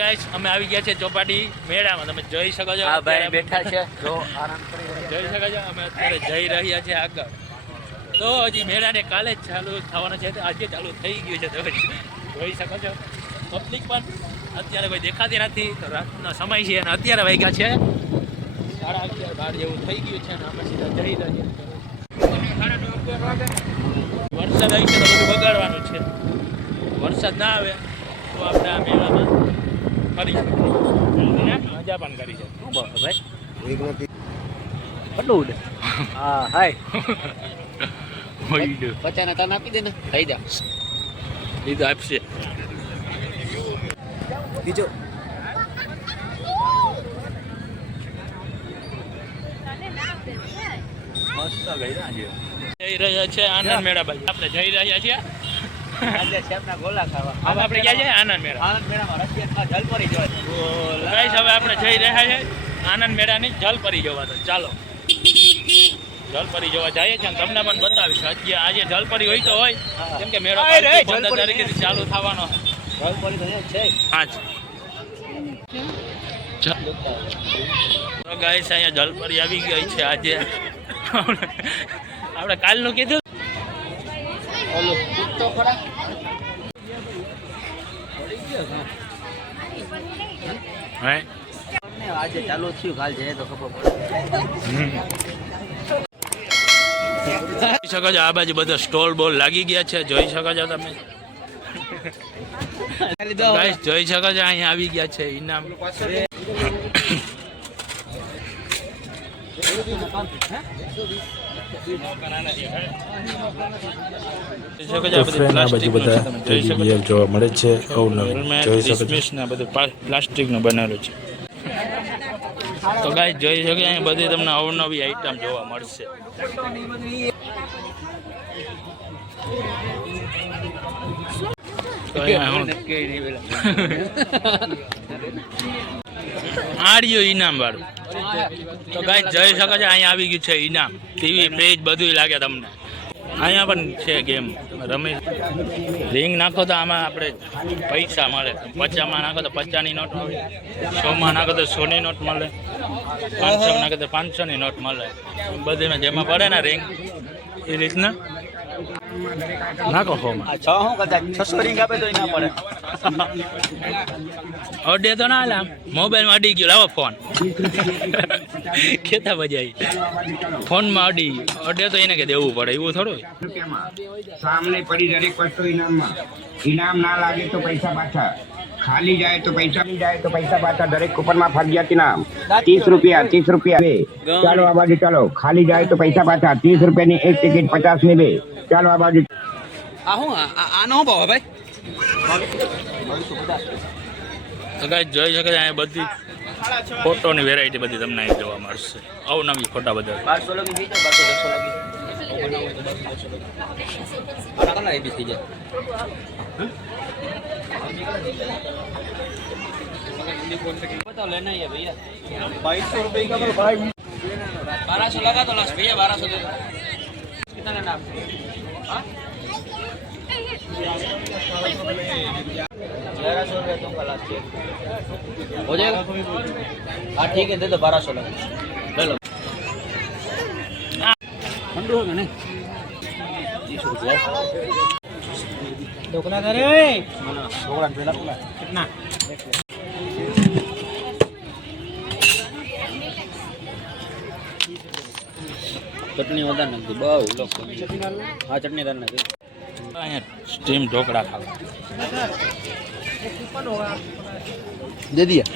Guys અમે આવી ગયા છે ચોપાટી મેળામાં. તમે જોઈ શકો છો આ ભાઈ બેઠા છે જો આરામ કરી રહ્યા જોઈ શકો છો અમે અત્યારે જઈ રહ્યા છીએ આગળ. તો હજી મેળાને કાલે જ ચાલુ થવાના છે, આજે ચાલુ થઈ ગયું છે. તમે જોઈ શકો છો પબ્લિક પણ અત્યારે કોઈ દેખાતી નથી. તો રાતનો સમય છે અને અત્યારે વાગ્યા છે 11:30 જેવું થઈ ગયું છે અને અમે સીધા જઈ રહ્યા છીએ. વરસાદ આવી છે તો બધું બગાડવાનું છે. વરસાદ ના આવે તો આપણે આ મેળામાં ફરી મજા પણ કરી છે. શું બોલો ભાઈ કેટલું ઉડે? હા હાય 50 ના તન આપી દે ને થઈ જા. એ તો આપશે બીજો મસ્ત જઈ રહ્યા છે આનંદ મેળા બાજુ. આપણે જઈ રહ્યા છીએ આજે શેપના ગોલા ખાવા. હવે આપણે ગયા છે આનંદ મેળા. આનંદ મેળામાં રશિયનમાં જલપરી જોવા. ગાઈસ હવે આપણે જઈ રહ્યા છે આનંદ મેળાની જલપરી જોવા. તો ચાલો જલપરી જોવા જઈએ છીએ અને તમને પણ બતાવીશ. આજે જલપરી હોય તો હોય, કેમ કે મેળો 15 તારીખેથી ચાલુ થવાનો. જલપરી તો છે પાંચ તો ગાઈસ અહીંયા જલપરી આવી ગઈ છે. આજે આપણે કાલનું કીધું ઓલું તો ખરા હે આજે ચાલુ થયું, કાલ જાય તો ખબર પડે. જોઈ શકો છો આ બાજુ બધા સ્ટોલ બોલ લાગી ગયા છે. જોઈ શકો છો તમે ગાઈસ જોઈ શકો છો અહીંયા આવી ગયા છે ઇનામ. જોવા મળે છે. પ્લાસ્ટિક નું બનેલું છે. તો ગાઈસ જોઈ શકો અહીંયા બધી તમને અવનવી આઈટમ જોવા મળશે. આડિયો ઇનામ વાળું. તો ગાઈસ જોઈ શકો છો અહીંયા આવી ગયું છે ઇનામ. ટીવી ફ્રીજ બધું લાગે તમને. અહીંયા પણ છે ગેમ રમી. રિંગ નાખો તો આમાં આપણે પૈસા મળે. 50માં નાખો તો 50ની નોટ મળે, 100માં નાખો તો 100ની નોટ મળે, 500 નાખો તો 500ની નોટ મળે. બધીમાં જેમાં પડે ને રિંગ એ રીતના નાખો. 600 રિંગ આપે તો ના પડે. અડે તો ના હાલે. આમ મોબાઈલમાં અડી ગયો લાવો ફોન કેતા મજા આવી. ફોનમાં અડી અડે તો એને કે દેવું પડે એવું થોડું. સામે પડી દરેક વસ્તુ ઇનામમાં. ઇનામ ના લાગે તો પૈસા પાછા. ખાલી જાય તો પૈસા પાછા. દરેક કૂપનમાં ફરજિયાત ઇનામ. 30 રૂપિયા 30 રૂપિયા. ચાલો આ બાજુ ચાલો. ખાલી જાય તો પૈસા પાછા. 30 રૂપિયાની એક ટિકિટ 50ની 2. ચાલો આ બાજુ. આ હું આનો ભાવ ભાઈ? તો ગાઈસ જોઈ શકો છો અહીંયા બધી ફોટોની વેરાયટી બધી તમને અહીં જોવા મળશે. અવનવી ફોટા બધા 1200 લગી થઈ જાય. 1200 લગી થઈ જાય. बता लेना ही है भैया. 2200 रुपये का भाई. 1200 लगा तो लास्ट भैया 1200 दे दो. कितना लेना आपको? हाँ 1100 रुपये दूंगा लास्ट. हो जाएगा? हाँ ठीक है दे दो 1200 लगा. ले लो. ठंडू होगा नहीं 30 रुपये. ढोकला दे रे. ढोकला दे ला कितना? ચટણી વધારે નાખી બહુ લોકો. હા ચટણી વધારે નાખી. અહીંયા સ્ટીમ ઢોકળા ખાવા દે દિયા.